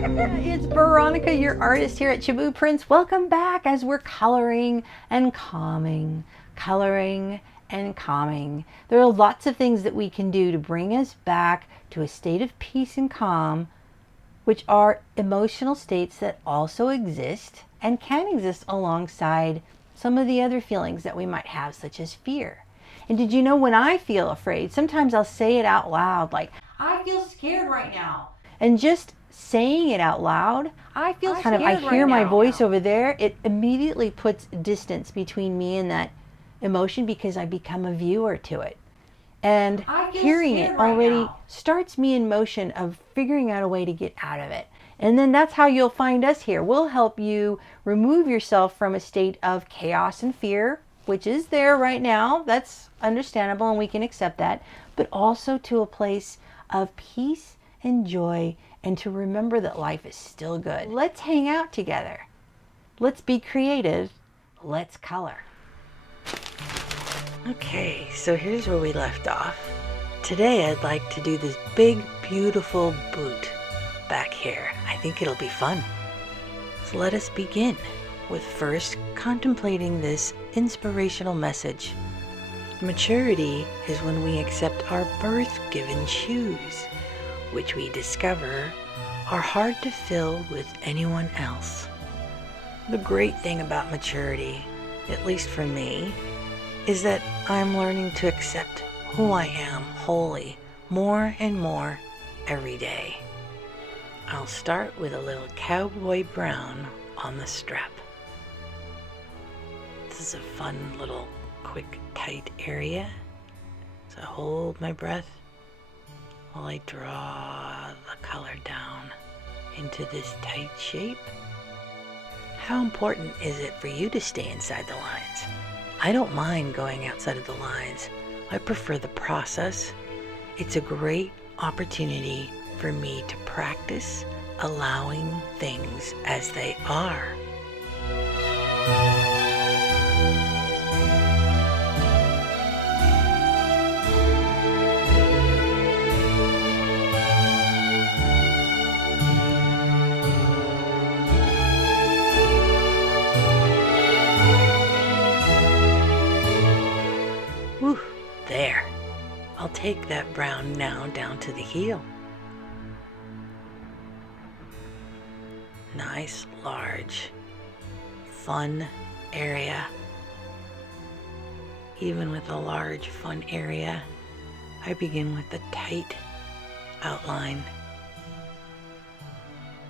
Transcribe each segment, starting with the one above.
It's Veronica, your artist here at Shaboo Prints. Welcome back as we're coloring and calming, coloring and calming. There are lots of things that we can do to bring us back to a state of peace and calm, which are emotional states that also exist and can exist alongside some of the other feelings that we might have, such as fear. And did you know, when I feel afraid, sometimes I'll say it out loud, like, I feel scared right now. And just saying it out loud, I hear my voice over there, it immediately puts distance between me and that emotion because I become a viewer to it. And hearing it already starts me in motion of figuring out a way to get out of it. And then that's how you'll find us here. We'll help you remove yourself from a state of chaos and fear, which is there right now. That's understandable and we can accept that. But also to a place of peace and joy, and to remember that life is still good. Let's hang out together. Let's be creative. Let's color. Okay, so here's where we left off. Today I'd like to do this big, beautiful boot back here. I think it'll be fun. So let us begin with first contemplating this inspirational message. Maturity is when we accept our birth-given shoes, which we discover are hard to fill with anyone else. The great thing about maturity, at least for me, is that I'm learning to accept who I am wholly, more and more every day. I'll start with a little cowboy brown on the strap. This is a fun little quick tight area. So I hold my breath while I draw the color down into this tight shape. How important is it for you to stay inside the lines? I don't mind going outside of the lines. I prefer the process. It's a great opportunity for me to practice allowing things as they are. Whew, there. I'll take that brown now down to the heel. Nice, large, fun area. Even with a large, fun area, I begin with a tight outline,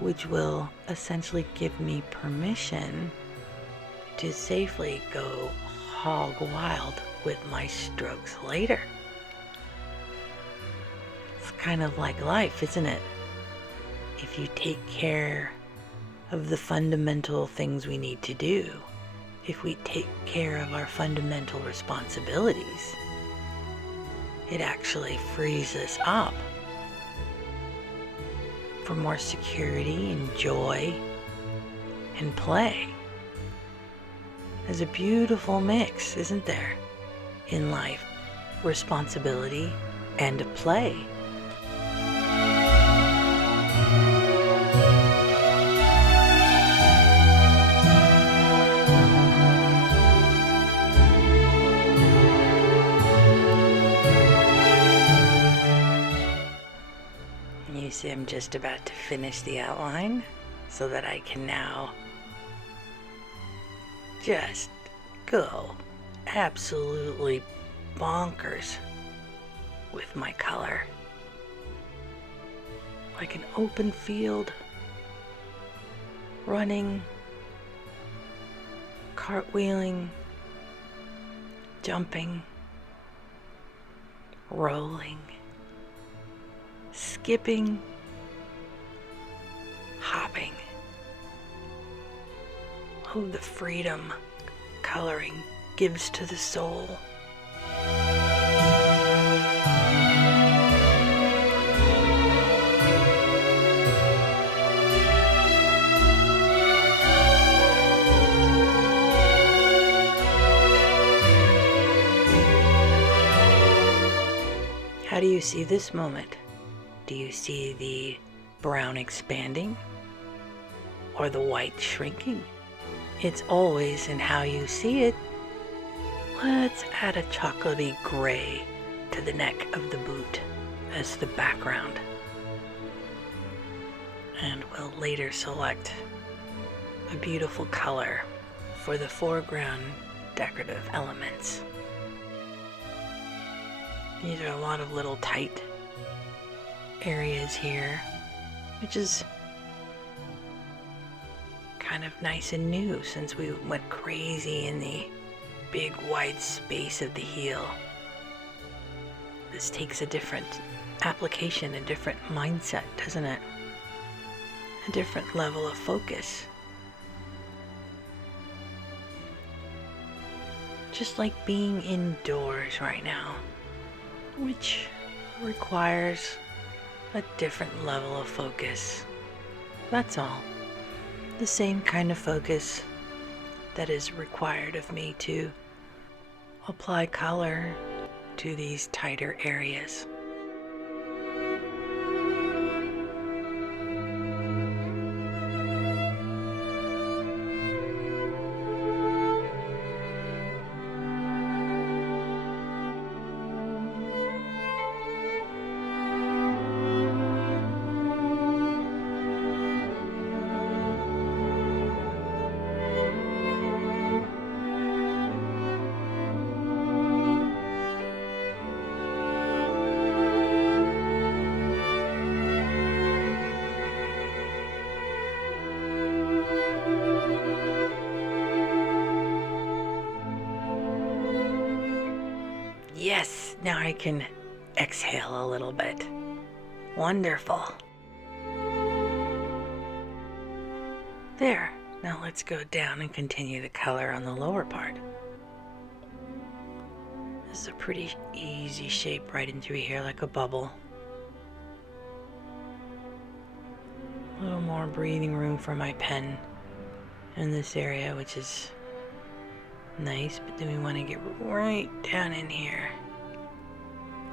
which will essentially give me permission to safely go hog wild with my strokes later. It's kind of like life, isn't it? If you take care of the fundamental things we need to do, if we take care of our fundamental responsibilities, it actually frees us up for more security and joy and play. There's a beautiful mix, isn't there, in life, responsibility and play. You see, I'm just about to finish the outline so that I can now just go absolutely bonkers with my color. Like an open field, running, cartwheeling, jumping, rolling, skipping, hopping. Oh, the freedom coloring gives to the soul. How do you see this moment? Do you see the brown expanding or the white shrinking. It's always in how you see it. Let's add a chocolatey gray to the neck of the boot as the background. And we'll later select a beautiful color for the foreground decorative elements. These are a lot of little tight areas here, which is kind of nice and new since we went crazy in the big wide space of the heel. This takes a different application, a different mindset, doesn't it? A different level of focus. Just like being indoors right now, which requires a different level of focus. That's all. The same kind of focus that is required of me to apply color to these tighter areas. Yes, now I can exhale a little bit. Wonderful. There. Now let's go down and continue the color on the lower part. This is a pretty easy shape right in through here, like a bubble. A little more breathing room for my pen in this area, which is nice, but then we want to get right down in here.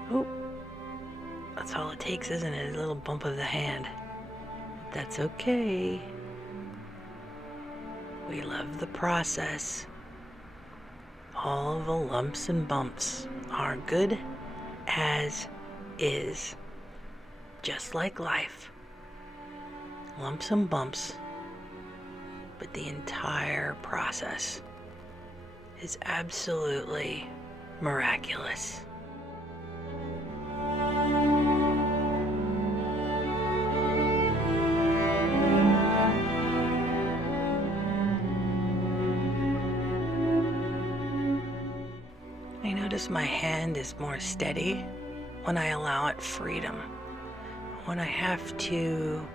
Oh, that's all it takes, isn't it? A little bump of the hand. That's okay. We love the process. All the lumps and bumps are good as is, just like life. Lumps and bumps, but the entire process is absolutely miraculous. I notice my hand is more steady when I allow it freedom. When I have to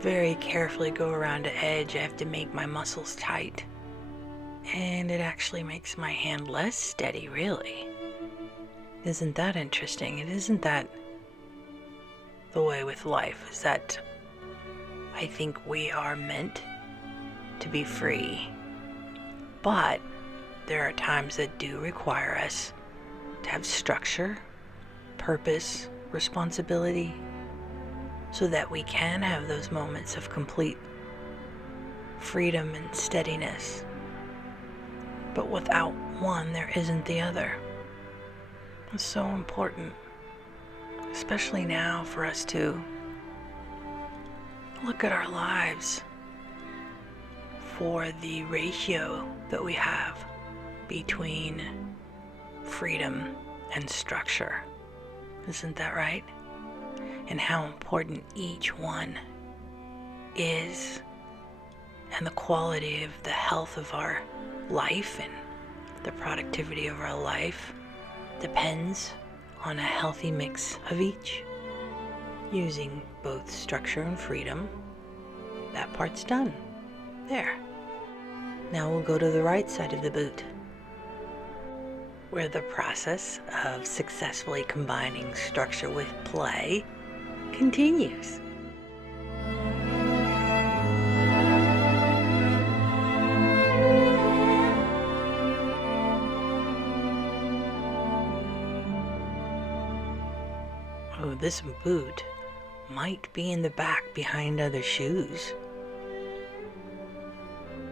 very carefully go around an edge, I have to make my muscles tight. And it actually makes my hand less steady, really. Isn't that interesting? It isn't that the way with life, is that I think we are meant to be free. But there are times that do require us to have structure, purpose, responsibility, so that we can have those moments of complete freedom and steadiness. But without one, there isn't the other. It's so important, especially now, for us to look at our lives for the ratio that we have between freedom and structure. Isn't that right? And how important each one is, and the quality of the health of our life and the productivity of our life depends on a healthy mix of each. Using both structure and freedom, that part's done. There. Now we'll go to the right side of the boot, where the process of successfully combining structure with play continues. Oh, this boot might be in the back behind other shoes.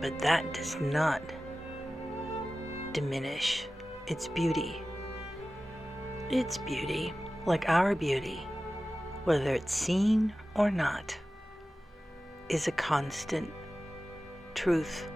But that does not diminish its beauty. Its beauty, like our beauty, whether it's seen or not, is a constant truth.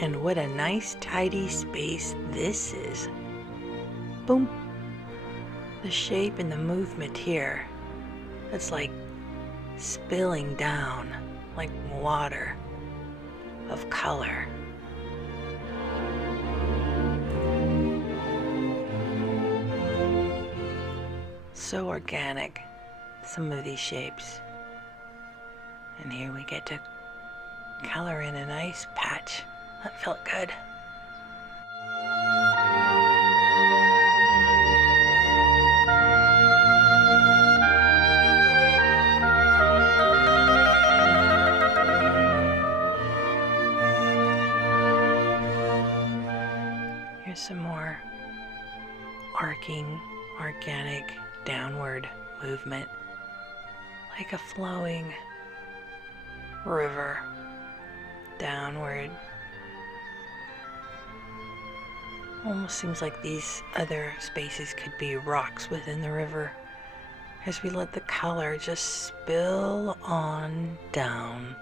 And what a nice tidy space this is. Boom. The shape and the movement here, it's like spilling down like water of color. So organic, some of these shapes. And here we get to color in a nice patch. That felt good. Here's some more arcing, organic, downward movement, like a flowing river downward. Almost seems like these other spaces could be rocks within the river as we let the color just spill on down.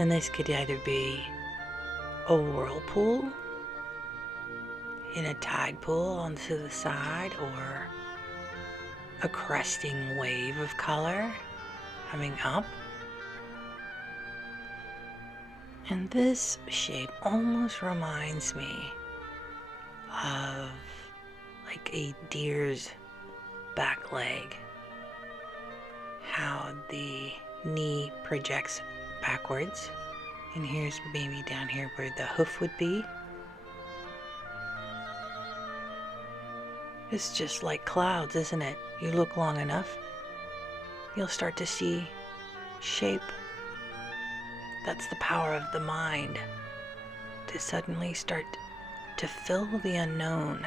And this could either be a whirlpool in a tide pool onto the side, or a cresting wave of color coming up. And this shape almost reminds me of like a deer's back leg. How the knee projects backwards, and here's maybe down here where the hoof would be. It's just like clouds, isn't it? You look long enough, you'll start to see shape. That's the power of the mind, to suddenly start to fill the unknown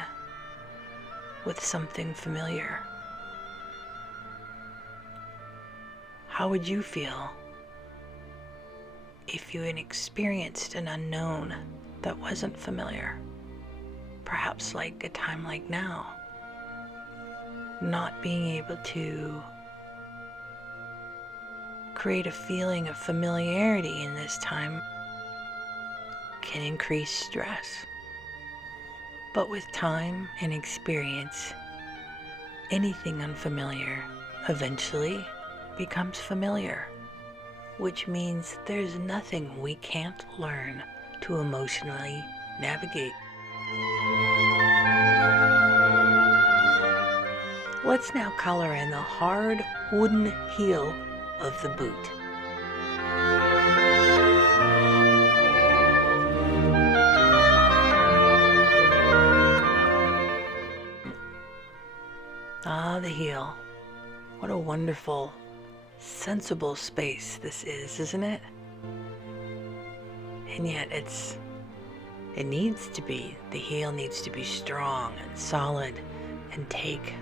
with something familiar. How would you feel if you had experienced an unknown that wasn't familiar? Perhaps like a time like now, not being able to create a feeling of familiarity in this time can increase stress. But with time and experience, anything unfamiliar eventually becomes familiar, which means there's nothing we can't learn to emotionally navigate. Let's now color in the hard wooden heel of the boot. Ah, the heel. What a wonderful, sensible space this is, isn't it? And yet it needs to be. The heel needs to be strong and solid and take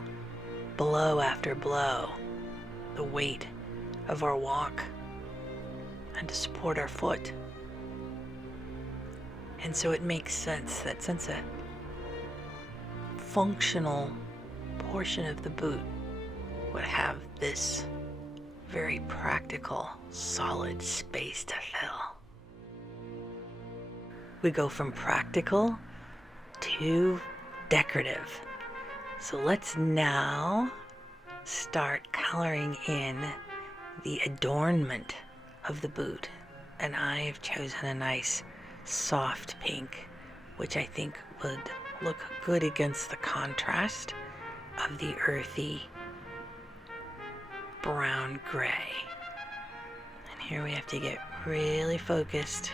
blow after blow, the weight of our walk, and to support our foot. And so it makes sense that since a functional portion of the boot would have this very practical, solid space to fill. We go from practical to decorative. So let's now start coloring in the adornment of the boot. And I've chosen a nice soft pink, which I think would look good against the contrast of the earthy brown gray. And here we have to get really focused.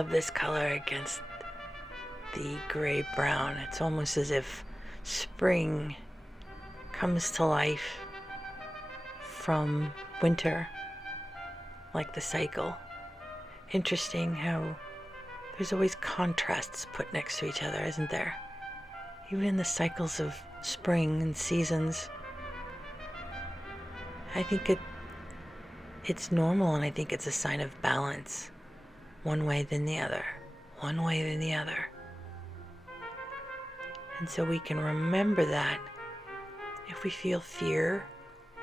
love this color against the gray brown. It's almost as if spring comes to life from winter, like the cycle. Interesting how there's always contrasts put next to each other, isn't there? Even in the cycles of spring and seasons. I think it's normal, and I think it's a sign of balance. One way then the other, one way then the other. And so we can remember that if we feel fear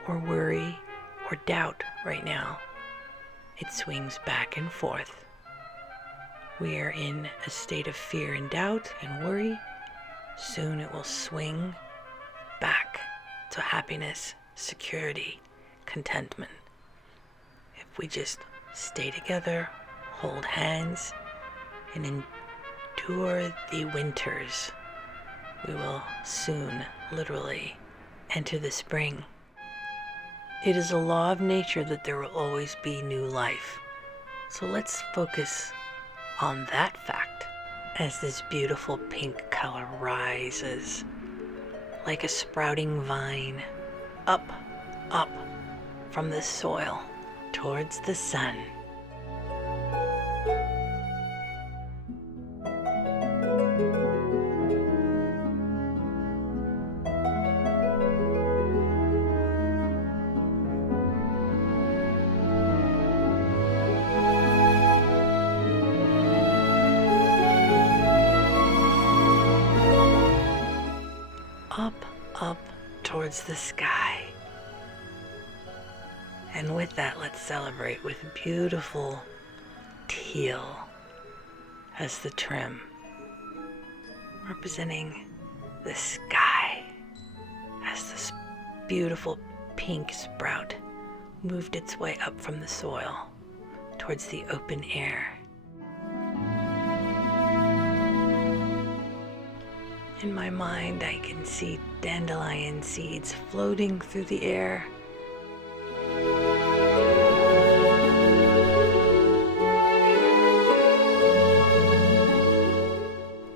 or worry or doubt right now, it swings back and forth. We are in a state of fear and doubt and worry. Soon it will swing back to happiness, security, contentment. If we just stay together, hold hands, and endure the winters, we will soon, literally, enter the spring. It is a law of nature that there will always be new life. So let's focus on that fact as this beautiful pink color rises like a sprouting vine up from the soil towards the sun. Up towards the sky. And with that, let's celebrate with beautiful teal as the trim, representing the sky as this beautiful pink sprout moved its way up from the soil towards the open air. In my mind, I can see dandelion seeds floating through the air.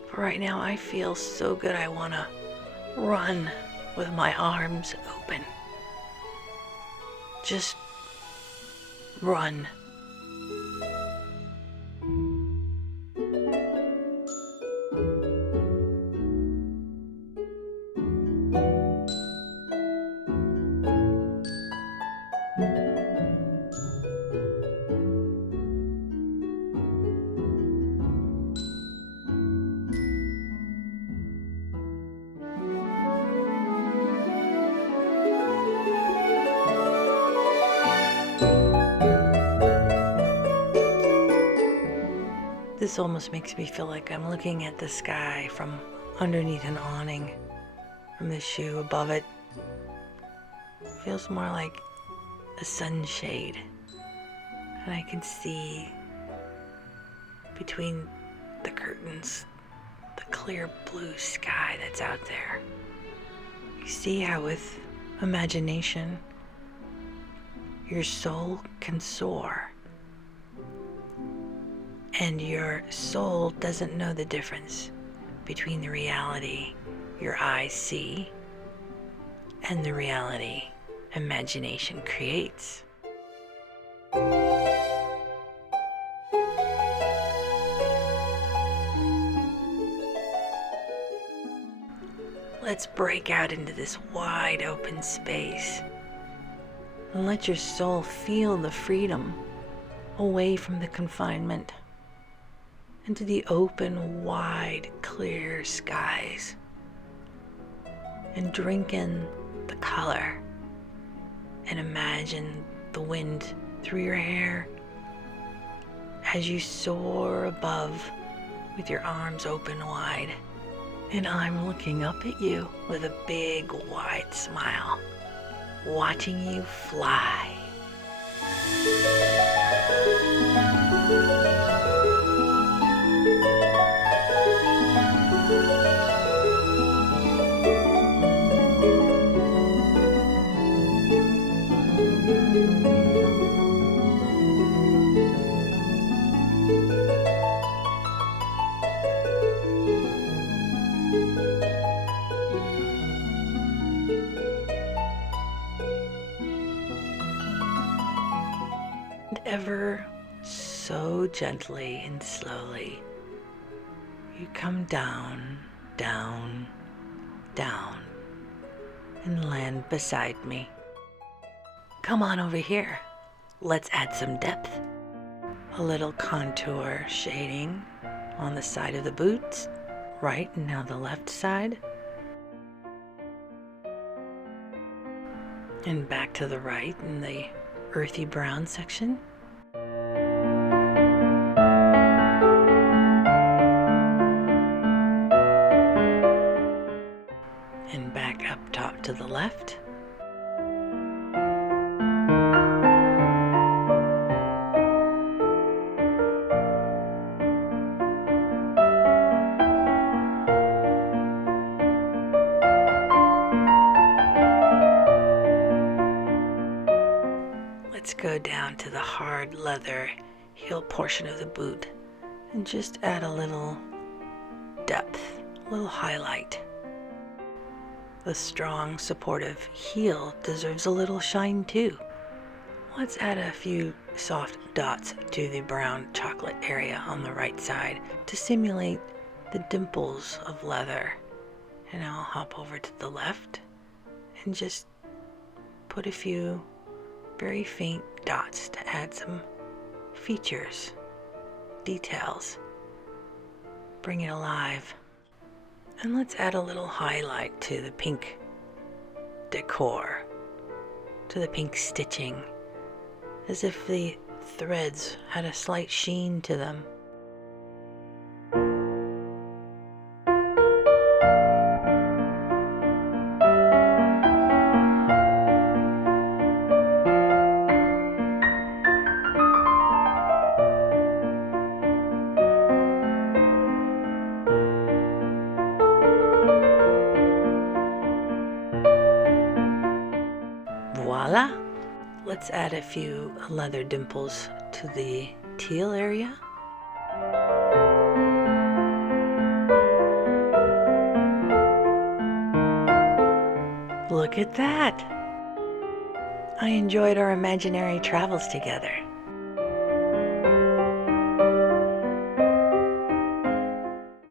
For right now, I feel so good. I want to run with my arms open. Just run. This almost makes me feel like I'm looking at the sky from underneath an awning, from the shoe above it. It feels more like a sunshade, and I can see between the curtains the clear blue sky that's out there. You see how with imagination your soul can soar. And your soul doesn't know the difference between the reality your eyes see and the reality imagination creates. Let's break out into this wide open space and let your soul feel the freedom away from the confinement into the open, wide, clear skies, and drink in the color and imagine the wind through your hair as you soar above with your arms open wide. And I'm looking up at you with a big, wide smile, watching you fly. ever so gently and slowly, you come down, down, down, and land beside me. Come on over here. Let's add some depth. A little contour shading on the side of the boots, right and now the left side. And back to the right in the earthy brown section. And back up top to the left. Let's go down to the hard leather heel portion of the boot and just add a little depth, a little highlight. The strong, supportive heel deserves a little shine too. Let's add a few soft dots to the brown chocolate area on the right side to simulate the dimples of leather. And I'll hop over to the left and just put a few very faint dots to add some features, details, bring it alive. And let's add a little highlight to the pink decor, to the pink stitching, as if the threads had a slight sheen to them. Voila! Let's add a few leather dimples to the teal area. Look at that! I enjoyed our imaginary travels together.